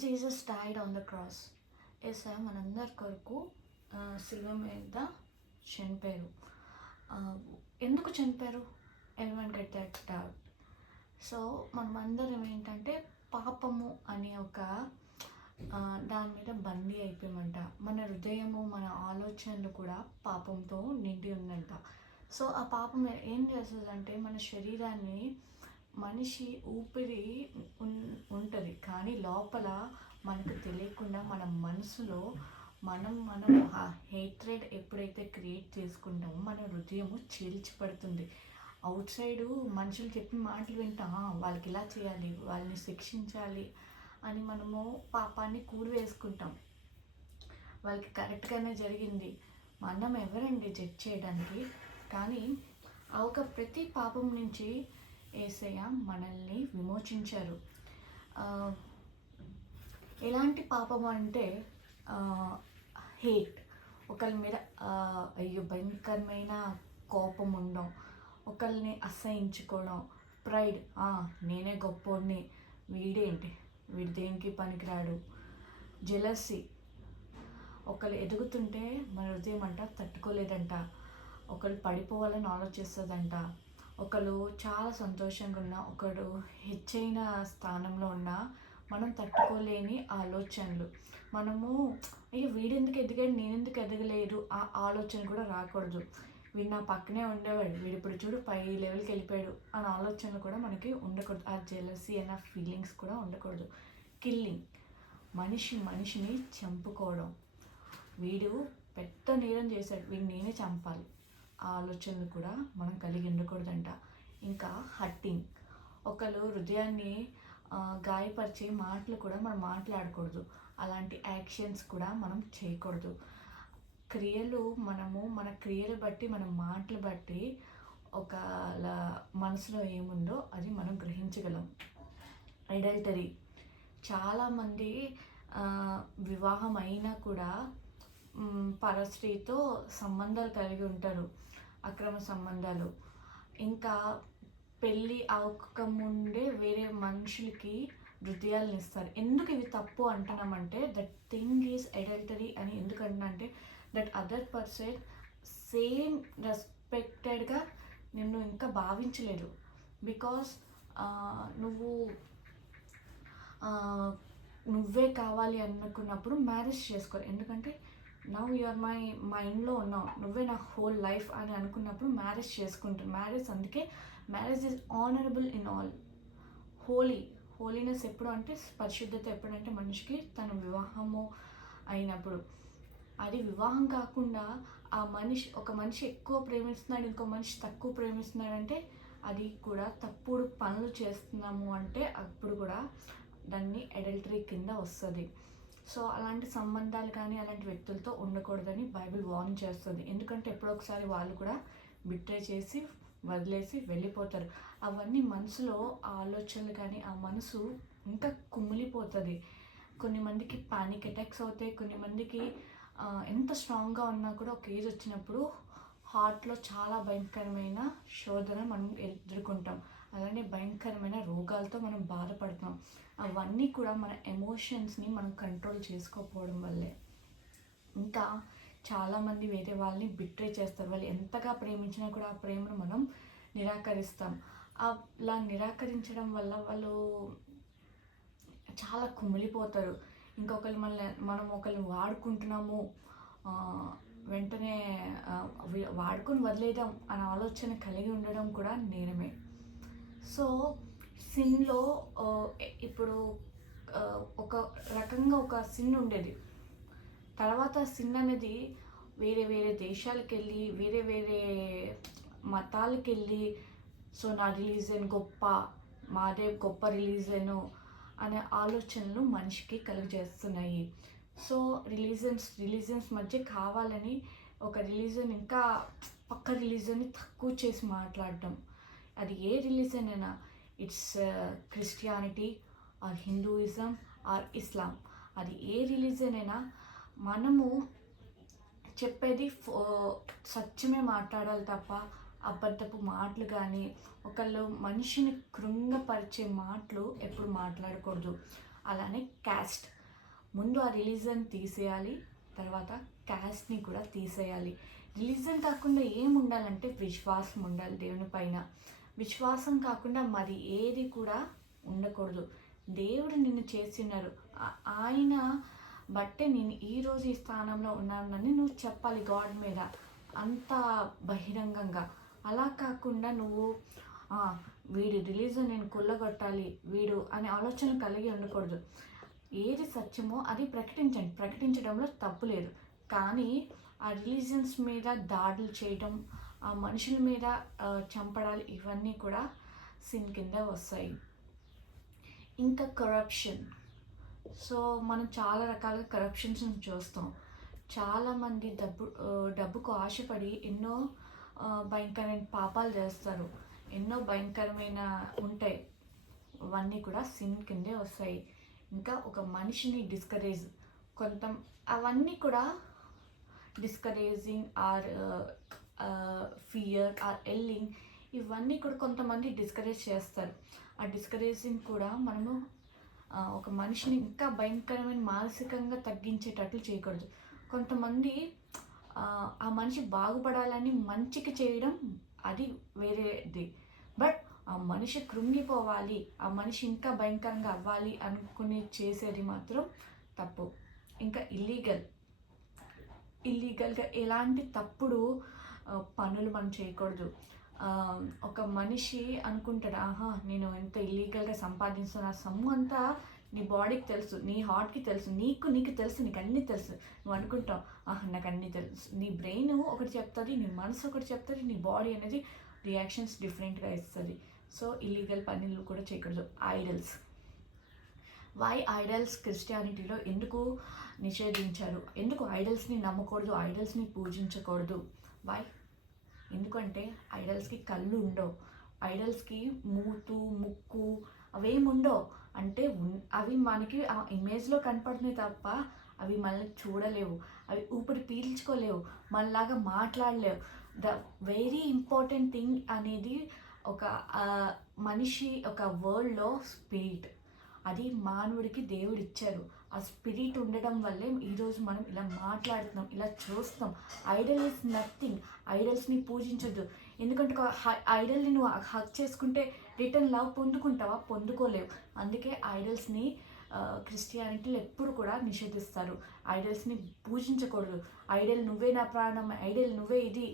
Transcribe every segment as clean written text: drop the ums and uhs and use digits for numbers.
Jesus died on the cross. యేసయ్య మనందరి కొరకు శిలువ మీద చనిపోయారు. ఎందుకు చనిపోయారు? Everyone get that doubt. So మనమందరం ఏంటంటే పాపము అనే ఒక దాని మీద బందీ అయిపోయామంట. మన హృదయము, మన ఆలోచనలు కూడా పాపంతో నిండి ఉందంట. సో ఆ పాపం ఏం చేస్తుందంటే మన శరీరాన్ని, మనిషి ఊపిరి ఉంటుంది కానీ లోపల మనకు తెలియకుండా మన మనసులో మనం ఆ హేట్రెడ్ ఎప్పుడైతే క్రియేట్ చేసుకుంటామో మన హృదయము చీల్చిపడుతుంది. అవుట్ సైడు మనుషులు చెప్పిన మాటలు వింటాం, వాళ్ళకి ఇలా చేయాలి, వాళ్ళని శిక్షించాలి అని మనము పాపాన్ని కూడివేసుకుంటాం. వాళ్ళకి కరెక్ట్గానే జరిగింది, మనం ఎవరండి జడ్జ్ చేయడానికి? కానీ ఆ ఒక ప్రతి పాపం నుంచి యేసయ్య మనల్ని విమోచించారు. ఎలాంటి పాపం అంటే హేట్, ఒకరి మీద అయ్యో భయంకరమైన కోపం ఉండడం, ఒకరిని అసహించుకోవడం, ప్రైడ్, నేనే గొప్పోడిని, వీడేంటి, వీడి దేనికి పనికిరాడు, జెలసీ, ఒకరు ఎదుగుతుంటే మన హృదయం అంట తట్టుకోలేదంట, ఒకరు పడిపోవాలని ఆలోచిస్తుందంట, ఒకరు చాలా సంతోషంగా ఉన్న, ఒకడు హెచ్చైన స్థానంలో ఉన్న మనం తట్టుకోలేని ఆలోచనలు, మనము అయ్యో వీడెందుకు ఎదిగాడు, నేనెందుకు ఎదగలేదు ఆ ఆలోచన కూడా రాకూడదు. వీడు నా పక్కనే ఉండేవాడు, వీడు ఇప్పుడు చూడు పై లెవెల్కి వెళ్ళిపోయాడు అనే ఆలోచనలు కూడా మనకి ఉండకూడదు. ఆ జెలసీ అన్న ఫీలింగ్స్ కూడా ఉండకూడదు. కిల్లింగ్, మనిషిని చంపుకోవడం, వీడు పెద్ద నేరం చేశాడు, వీడిని నేనే చంపాలి, ఆ ఆలోచనలు కూడా మనం కలిగి ఉండకూడదంట. ఇంకా హట్టింగ్, ఒకరు హృదయాన్ని గాయపరిచే మాటలు కూడా మనం మాట్లాడకూడదు. అలాంటి యాక్షన్స్ కూడా మనం చేయకూడదు. క్రియలు, మన క్రియలు బట్టి, మన మాటలు బట్టి ఒక మనసులో ఏముందో అది మనం గ్రహించగలం. అడల్టరీ, చాలామంది వివాహం అయినా కూడా పరస్త్రీతో సంబంధాలు కలిగి ఉంటారు, అక్రమ సంబంధాలు. ఇంకా పెళ్ళి అవ్వకముందే వేరే మనుషులకి హృదయాలను ఇస్తారు. ఎందుకు ఇవి తప్పు అంటున్నామంటే, దట్ థింగ్ ఈజ్ అడల్టరీ అని ఎందుకు అంటున్నా అంటే, దట్ అదర్ పర్సన్ సేమ్ రెస్పెక్టెడ్గా నిన్ను ఇంకా భావించలేదు. బికాస్ నువ్వే కావాలి అనుకున్నప్పుడు మ్యారేజ్ చేసుకోరు. ఎందుకంటే నవ్ యూఆర్ మై మైండ్లో ఉన్నావు, నువ్వే నా హోల్ లైఫ్ అని అనుకున్నప్పుడు మ్యారేజ్ చేసుకుంటారు. అందుకే marriage is honourable in all. Holiness ఎప్పుడు అంటే, పరిశుద్ధత ఎప్పుడంటే మనిషికి తన వివాహము అయినప్పుడు. అది వివాహం కాకుండా ఒక మనిషి ఎక్కువ ప్రేమిస్తున్నాడు, ఇంకో మనిషి తక్కువ ప్రేమిస్తున్నాడంటే అది కూడా తప్పుడు పనులు చేస్తున్నాము అంటే అప్పుడు కూడా దాన్ని అడల్టరీ కింద వస్తుంది. సో అలాంటి సంబంధాలు కానీ అలాంటి వ్యక్తులతో ఉండకూడదని బైబిల్ వార్న్ చేస్తుంది. ఎందుకంటే ఎప్పుడొకసారి వాళ్ళు కూడా బిట్రే చేసి వదిలేసి వెళ్ళిపోతారు. అవన్నీ మనసులో ఆలోచనలు కానీ ఆ మనసు ఇంకా కుమిలిపోతుంది. కొన్ని మందికి పానిక్ అటాక్స్ అవుతాయి, కొన్ని మందికి ఎంత స్ట్రాంగ్గా ఉన్నా కూడా ఒక ఏజ్ వచ్చినప్పుడు హార్ట్లో చాలా భయంకరమైన శోధన మనం ఎదుర్కొంటాం. అలానే భయంకరమైన రోగాలతో మనం బాధపడతాం. అవన్నీ కూడా మన ఎమోషన్స్ని మనం కంట్రోల్ చేసుకోకపోవడం వల్లే. ఇంకా చాలామంది వేరే వాళ్ళని బిట్రే చేస్తారు. వాళ్ళు ఎంతగా ప్రేమించినా కూడా ఆ ప్రేమను మనం నిరాకరిస్తాం. అలా నిరాకరించడం వల్ల వాళ్ళు చాలా కుమిలిపోతారు. మనం ఒకరిని వాడుకుంటున్నాము, వెంటనే వాడుకొని వదిలేద్దాం అనే ఆలోచన కలిగి ఉండడం కూడా నేరమే. సో సిన్లో ఇప్పుడు ఒక రకంగా ఒక సిన్ ఉండేది, తర్వాత సిన్ అనేది వేరే వేరే దేశాలకు వెళ్ళి, వేరే వేరే మతాలకు వెళ్ళి, సో నా రిలీజన్ గొప్ప, మాదే గొప్ప రిలీజను అనే ఆలోచనలు మనిషికి కలుగజేస్తున్నాయి. సో రిలీజన్స్ మధ్య కావాలని ఒక రిలీజన్ ఇంకా పక్క రిలీజన్ని తక్కువ చేసి మాట్లాడటం. అది ఏ రిలీజన్ అయినా, it's Christianity or Hinduism or Islam, అది ఏ రిలీజన్ అయినా మనము చెప్పేది సత్యమే మాట్లాడాలి తప్ప అబద్ధపు మాటలు కానీ, ఒకళ్ళు మనిషిని కృంగపరిచే మాటలు ఎప్పుడు మాట్లాడకూడదు. అలానే క్యాస్ట్. ముందు ఆ రిలీజన్ తీసేయాలి, తర్వాత క్యాస్ట్ని కూడా తీసేయాలి. రిలీజన్ కాకుండా ఏం ఉండాలంటే విశ్వాసం ఉండాలి దేవుని పైన. విశ్వాసం కాకుండా మరి ఏది కూడా ఉండకూడదు. దేవుడు నిన్ను చేస్తున్నారు, ఆయన బట్టే నేను ఈరోజు ఈ స్థానంలో ఉన్నానని నువ్వు చెప్పాలి గాడ్ మీద, అంత బహిరంగంగా. అలా కాకుండా నువ్వు వీడి రిలీజన్ నేను కొల్లగొట్టాలి వీడు అనే ఆలోచన కలిగి ఉండకూడదు. ఏది సత్యమో అది ప్రకటించండి, ప్రకటించడంలో తప్పు లేదు. కానీ ఆ రిలీజన్స్ మీద దాడులు చేయడం, ఆ మనుషుల మీద చంపడాలు, ఇవన్నీ కూడా సిన్ కింద వస్తాయి. ఇంకా కరప్షన్. సో మనం చాలా రకాలుగా కరప్షన్స్ చూస్తాం. చాలామంది డబ్బుకు ఆశపడి ఎన్నో భయంకరమైన పాపాలు చేస్తారు, ఎన్నో భయంకరమైన ఉంటాయి, అవన్నీ కూడా సిన్ కిందే వస్తాయి. ఇంకా ఒక మనిషిని డిస్కరేజ్, అవన్నీ కూడా డిస్కరేజింగ్ ఆర్ ఫియర్ ఆర్ ఎల్లింగ్, ఇవన్నీ కూడా కొంతమంది డిస్కరేజ్ చేస్తారు. ఆ డిస్కరేజింగ్ కూడా మనము ఒక మనిషిని ఇంకా భయంకరమైన మానసికంగా తగ్గించేటట్లు చేయకూడదు. కొంతమంది ఆ మనిషి బాగుపడాలని మంచికి చేయడం అది వేరేది, బట్ ఆ మనిషి కృంగిపోవాలి, ఆ మనిషి ఇంకా భయంకరంగా అవ్వాలి అనుకుని చేసేది మాత్రం తప్పు. ఇంకా ఇల్లీగల్గా ఎలాంటి తప్పుడు పనులు మనం చేయకూడదు. ఒక మనిషి అనుకుంటాడు, నేను ఎంత ఇల్లీగల్గా సంపాదిస్తున్నా, సొమ్ము అంతా నీ బాడీకి తెలుసు, నీ హార్ట్కి తెలుసు, నీకు తెలుసు, నీకు అన్నీ తెలుసు. నువ్వు అనుకుంటావు నాకు అన్నీ తెలుసు. నీ బ్రెయిన్ ఒకటి చెప్తుంది, నీ మనసు ఒకటి చెప్తుంది, నీ బాడీ అనేది రియాక్షన్స్ డిఫరెంట్గా ఇస్తుంది. సో ఇల్లీగల్ పనులు కూడా చేయకూడదు. ఐడల్స్ క్రిస్టియానిటీలో ఎందుకు నిషేధించారు? ఎందుకు ఐడల్స్ని నమ్మకూడదు, ఐడల్స్ని పూజించకూడదు? ఎందుకంటే ఐడల్స్కి కళ్ళు ఉండవు, ఐడల్స్కి మూతు ముక్కు అవేమి ఉండవు. అంటే అవి మనకి ఆ ఇమేజ్లో కనపడుతున్నాయి తప్ప అవి మనల్ని చూడలేవు, అవి ఊపిరి పీల్చుకోలేవు, మనలాగా మాట్లాడలేవు. ద వెరీ ఇంపార్టెంట్ థింగ్ అనేది ఒక మనిషి ఒక వరల్డ్లో స్పిరిట్, అది మానవుడికి దేవుడు ఇచ్చారు. ఆ స్పిరిట్ ఉండడం వల్లే ఈరోజు మనం ఇలా మాట్లాడుతున్నాం, ఇలా చూస్తాం. Idol is nothing. ఐడల్స్ని పూజించొద్దు. ఎందుకంటే ఐడల్ని నువ్వు హక్ చేసుకుంటే రిటర్న్ లవ్ పొందుకుంటావా? పొందుకోలేవు. అందుకే ఐడల్స్ని క్రిస్టియానిటీలు ఎప్పుడు కూడా నిషేధిస్తారు. ఐడల్స్ని పూజించకూడదు. ఐడల్ నువ్వే నా ప్రాణం, ఐడల్ నువ్వే ఇది.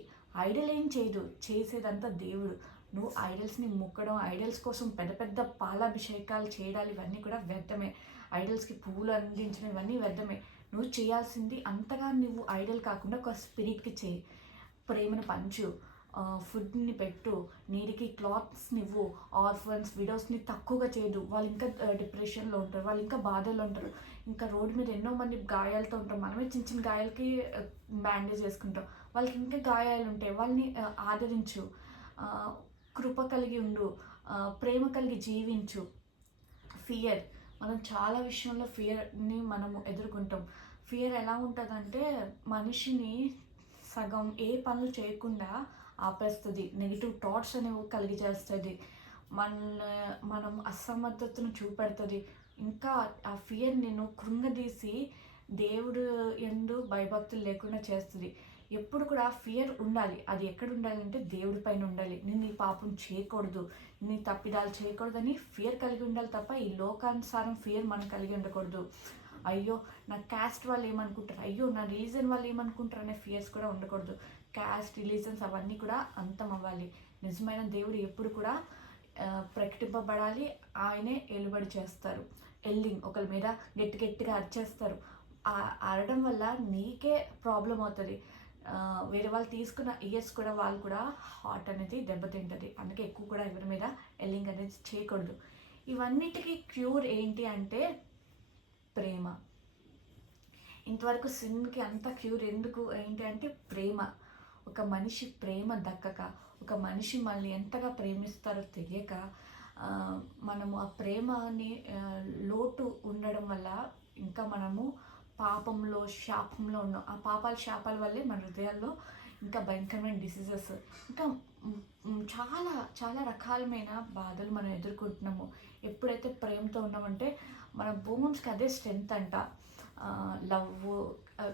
ఐడల్ ఏం చేయదు, చేసేదంతా దేవుడు. నువ్వు ఐడల్స్ని మొక్కడం, ఐడల్స్ కోసం పెద్ద పెద్ద పాలాభిషేకాలు చేయడాలు, ఇవన్నీ కూడా వ్యర్థమే. ఐడల్స్కి పువ్వులు అందించడం, ఇవన్నీ వ్యర్థమే. నువ్వు చేయాల్సింది అంతగా నువ్వు ఐడల్ కాకుండా ఒక స్పిరిట్కి చేయి. ప్రేమను పంచు, ఫుడ్ని పెట్టు, నీడికి క్లాత్స్ని ఇవ్వు, ఆర్ఫన్స్ విడోస్ని తక్కువగా చేయదు. వాళ్ళు ఇంకా డిప్రెషన్లో ఉంటారు, వాళ్ళు ఇంకా బాధల్లో ఉంటారు. ఇంకా రోడ్డు మీద ఎన్నో మంది గాయాలతో ఉంటారు, మనమే చిన్న చిన్న గాయాలకి బ్యాండేజ్ వేసుకుంటాం, వాళ్ళకి ఇంకా గాయాలు ఉంటాయి. వాళ్ళని ఆదరించు, కృప కలిగి ఉండు, ప్రేమ కలిగి జీవించు. ఫియర్, మనం చాలా విషయంలో ఫియర్ని మనము ఎదుర్కొంటాం. ఫియర్ ఎలా ఉంటుందంటే మనిషిని సగం ఏ పనులు చేయకుండా ఆపేస్తుంది, నెగిటివ్ థాట్స్ అనేవి కలిగి చేస్తుంది, మనం అసమర్థతను చూపెడుతుంది. ఇంకా ఆ ఫియర్ నేను కృంగదీసి దేవుడు యందు భయభక్తులు లేకుండా చేస్తుంది. ఎప్పుడు కూడా ఫియర్ ఉండాలి. అది ఎక్కడ ఉండాలంటే దేవుడి పైన ఉండాలి. నేను ఈ పాపం చేయకూడదు, నీ తప్పిదాలు చేయకూడదని ఫియర్ కలిగి ఉండాలి తప్ప ఈ లోకానుసారం ఫియర్ మనం కలిగి ఉండకూడదు. అయ్యో నా క్యాస్ట్ వాళ్ళు ఏమనుకుంటారు, అయ్యో నా రిలీజన్ వాళ్ళు ఏమనుకుంటారు అనే ఫియర్స్ కూడా ఉండకూడదు. క్యాస్ట్, రిలీజన్స్ అవన్నీ కూడా అంతం అవ్వాలి. నిజమైన దేవుడు ఎప్పుడు కూడా ప్రకటింపబడాలి, ఆయనే ఏలుబడి చేస్తారు. ఒకరి మీద గట్టిగా అరిచేస్తారు. అరడం వల్ల నీకే ప్రాబ్లం అవుతుంది. వేరే వాళ్ళు తీసుకున్న ఇయర్స్ కూడా వాళ్ళు కూడా హార్ట్ అనేది దెబ్బతింటుంది. అందుకే ఎక్కువ కూడా ఎవరి మీద ఎల్లింగ్ అనేది చేయకూడదు. ఇవన్నిటికీ క్యూర్ ఏంటి అంటే ప్రేమ. ఇంతవరకు సిన్కి అంత క్యూర్ ఎందుకు ఏంటి అంటే ప్రేమ. ఒక మనిషి ప్రేమ దక్కక, ఒక మనిషి మనల్ని ఎంతగా ప్రేమిస్తారో తెలియక మనము ఆ ప్రేమని లోటు ఉండడం వల్ల ఇంకా మనము పాపంలో శాపంలో ఉన్నాం. ఆ శాపాల వల్లే మన హృదయాల్లో ఇంకా భయంకరమైన డిసీజెస్, ఇంకా చాలా చాలా రకాలమైన బాధలు మనం ఎదుర్కొంటున్నాము. ఎప్పుడైతే ప్రేమతో ఉన్నామంటే మన బోన్స్కి అదే స్ట్రెంగ్త్ అంట. లవ్,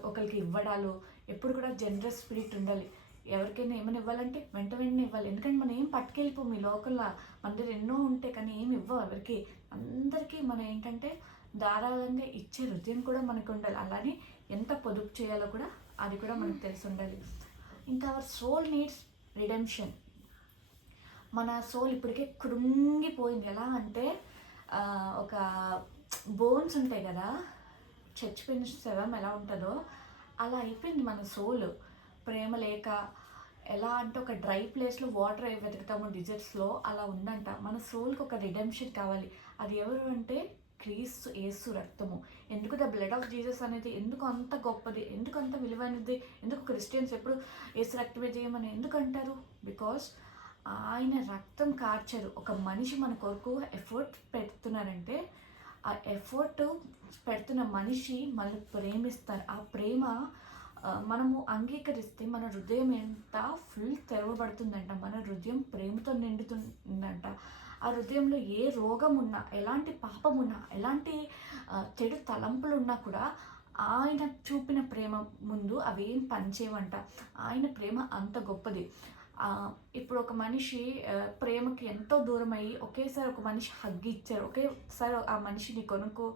ఒకరికి ఇవ్వడాలు, ఎప్పుడు కూడా జనరస్ స్పిరిట్ ఉండాలి. ఎవరికైనా ఏమైనా ఇవ్వాలంటే వెంట వెంటనే ఇవ్వాలి. ఎందుకంటే మనం ఏం పట్టుకెళ్ళిపోము ఈ లోకల్లా, మన దగ్గర ఎన్నో ఉంటాయి కానీ ఏమి ఇవ్వవు ఎవరికి. అందరికీ మనం ఏంటంటే ధారాళంగా ఇచ్చే హృదయం కూడా మనకు ఉండాలి. అలానే ఎంత పొదుపు చేయాలో కూడా అది కూడా మనకు తెలిసి ఉండాలి. ఇంకా అవర్ సోల్ నీడ్స్ రిడెంప్షన్. మన సోల్ ఇప్పటికే కృంగిపోయింది. ఎలా అంటే ఒక బోన్స్ ఉంటాయి కదా, చచ్చిపోయిన శవం ఎలా ఉంటుందో అలా అయిపోయింది మన సోల్. ప్రేమ లేక ఎలా అంటే ఒక డ్రై ప్లేస్లో వాటర్ వెతుకుతాము డిజర్ట్స్లో, అలా ఉందంట. మన సోల్కి ఒక రిడెంప్షన్ కావాలి. అది ఎవరు అంటే క్రీస్తు యేసు రక్తము. ఎందుకు ద బ్లడ్ ఆఫ్ జీసస్ అనేది ఎందుకు అంత గొప్పది, ఎందుకు అంత విలువైనది, ఎందుకు క్రిస్టియన్స్ ఎప్పుడు యేసు రక్తమే చేయమని ఎందుకు అంటారు? బికాస్ ఆయన రక్తం కార్చారు. ఒక మనిషి మన కొరకు ఎఫర్ట్ పెడుతున్నారంటే ఆ ఎఫర్ట్ పెడుతున్న మనిషి మనల్ని ప్రేమిస్తారు. ఆ ప్రేమ మనము అంగీకరిస్తే మన హృదయం ఎంత ఫుల్ తెరవబడుతుందంట. మన హృదయం ప్రేమతో నిండుతుందంట. ఆ హృదయంలో ఏ రోగం ఉన్నా, ఎలాంటి పాపం ఉన్నా, ఎలాంటి చెడు తలంపులు ఉన్నా కూడా ఆయన చూపిన ప్రేమ ముందు అవేం పనిచేయవంట. ఆయన ప్రేమ అంత గొప్పది. ఇప్పుడు ఒక మనిషి ప్రేమకి ఎంతో దూరం అయ్యి ఒకేసారి ఒక మనిషి హగ్ ఇచ్చారు, ఒకేసారి ఆ మనిషిని కొనుక్కు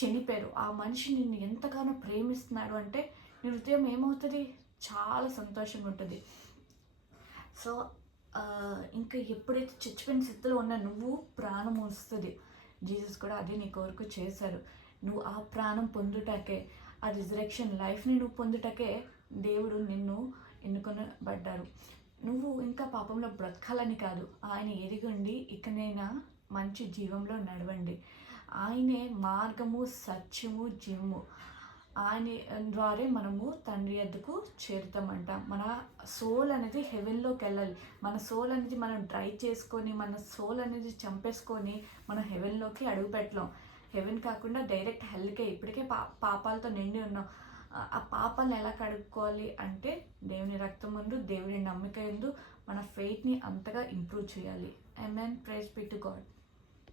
చనిపోయారు. ఆ మనిషి నిన్ను ఎంతగానో ప్రేమిస్తున్నాడు అంటే నీ హృదయం ఏమవుతుంది? చాలా సంతోషంగా ఉంటుంది. సో ఇంకా ఎప్పుడైతే చచ్చిపోయిన స్థితిలో ఉన్నా నువ్వు ప్రాణం వస్తుంది. జీసస్ కూడా అదే నీ కొరకు చేశారు. నువ్వు ఆ ప్రాణం పొందుటకే, ఆ రిజరెక్షన్ లైఫ్ని నువ్వు పొందుటకే దేవుడు నిన్ను ఎన్నుకొనబడ్డారు. నువ్వు ఇంకా పాపంలో బ్రతకాలని కాదు, ఆయన ఎరిగండి ఇకనైనా మంచి జీవంలో నడవండి. ఆయనే మార్గము, సత్యము, జీవము. ఆయన ద్వారా మనము తండ్రి వద్దకు చేరుతామంట. మన సోల్ అనేది హెవెన్లోకి వెళ్ళాలి. మన సోల్ అనేది మనం డ్రై చేసుకొని, మన సోల్ అనేది చంపేసుకొని మనం హెవెన్లోకి అడుగు పెట్టలేం. హెవెన్ కాకుండా డైరెక్ట్ హెల్కే. ఇప్పటికే పాపాలతో నిండి ఉన్నాం. ఆ పాపాలను ఎలా కడుక్కోవాలి అంటే దేవుని రక్తం ముందు, దేవుని నమ్మిక ఎందు మన ఫెయిత్ని అంతగా ఇంప్రూవ్ చేయాలి. Amen. Praise be to God.